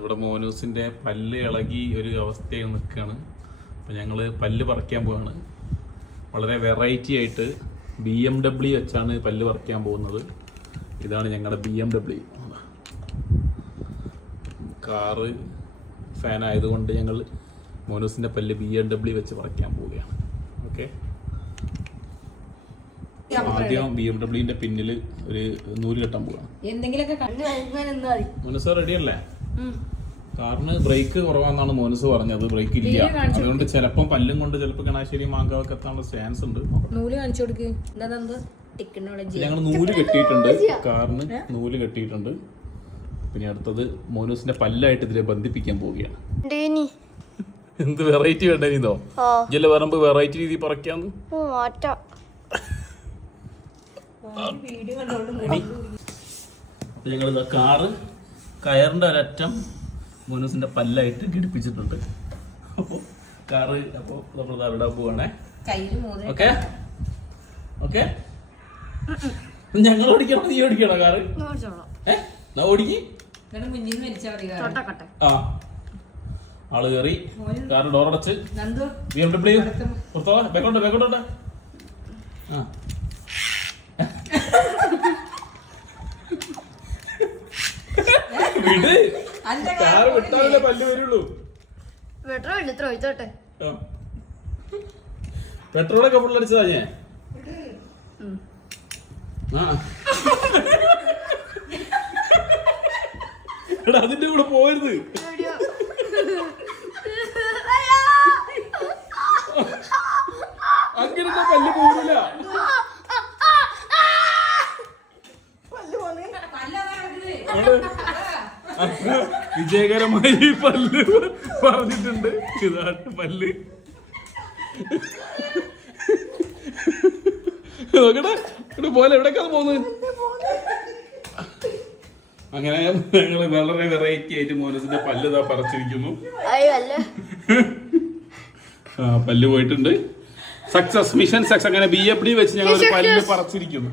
ഇവിടെ മോനൂസിന്റെ പല്ല് ഇളകി ഒരു അവസ്ഥയിൽ നിൽക്കുകയാണ്. അപ്പം ഞങ്ങൾ പല്ല് പറിക്കാൻ പോവാണ്. വളരെ വെറൈറ്റി ആയിട്ട് BMW വെച്ചാണ് പല്ല് പറിക്കാൻ പോകുന്നത്. ഇതാണ് ഞങ്ങളുടെ BMW കാറ്. ഫാൻ ആയതുകൊണ്ട് ഞങ്ങൾ മോനൂസിന്റെ പല്ല് BMW വെച്ച് പറിക്കാൻ പോവുകയാണ്. ഓക്കെ, ആദ്യം BMW പിന്നിൽ ഒരു നൂല് കെട്ടാൻ പോവാണ്. മോനൂസ് റെഡി അല്ലേ? കാറിന് ബ്രേക്ക് കുറവാന്നാണ് മോനൂസ് പറഞ്ഞത്. ബ്രേക്ക് ഇല്ല, അതുകൊണ്ട് ചിലപ്പം പല്ലും കൊണ്ട് ചിലപ്പോൾ കണാശ്ശേരി മാങ്കാവൊക്കെ എത്താനുള്ള ചാൻസ് ഉണ്ട്. ഞങ്ങൾ നൂല് കെട്ടിയിട്ടുണ്ട്, കാറിന് നൂല് കെട്ടിയിട്ടുണ്ട്. പിന്നെ അടുത്തത് മോനൂസിന്റെ പല്ലായിട്ട് ഇതിനെ ബന്ധിപ്പിക്കാൻ പോവുകയാണ്. എന്ത് വെറൈറ്റി വേണ്ടോ? ഇല്ല പറമ്പ് വെറൈറ്റി രീതി പറിക്കാന്ന്. ഞങ്ങൾ കാറ് കയറിന്റെ ഒരറ്റം മോനൂസിന്റെ പല്ലായിട്ട് ഘടിപ്പിച്ചിട്ടുണ്ട്. അപ്പോൾ കാറ് അപ്പോൾ നമ്മൾ അവിടെ പോവാണേ. ഓക്കെ ഓക്കെ, ഞങ്ങൾ ഓടിക്കണം, നീ ഓടിക്കണോ കാറ്? ഓടിക്ക്. ആ, ആള് കയറി, കാറ് ഡോറടച്ച്. BMW പുറത്തോട്ടെ, ബേക്കോട്ടെ. ആ, വിട്, കാറ് വിട്ടാലേ പല്ല് വരുള്ളൂ. പെട്രോളൊക്കെ ഫുള്ളടിച്ചതാ ഞാൻ. എടാ അതിന്റെ കൂടെ പോരുത്. അങ്ങനെ പല്ല് പോകില്ല. വിജയകരമായി പല്ല് പറഞ്ഞിട്ടുണ്ട്. ഇതാണ് പല്ല്. നോക്കട്ടെ പോലെ എവിടേക്കാണ് പോകുന്നത്. അങ്ങനെ ഞങ്ങള് വളരെ വെറൈറ്റി ആയിട്ട് മോനസിന്റെ പല്ല് ഇതാ പറിച്ചിരിക്കുന്നു. പല്ല് പോയിട്ടുണ്ട്. Success, mission success. അങ്ങനെ BMW വെച്ച് ഞങ്ങൾ പല്ല് പറിച്ചിരിക്കുന്നു.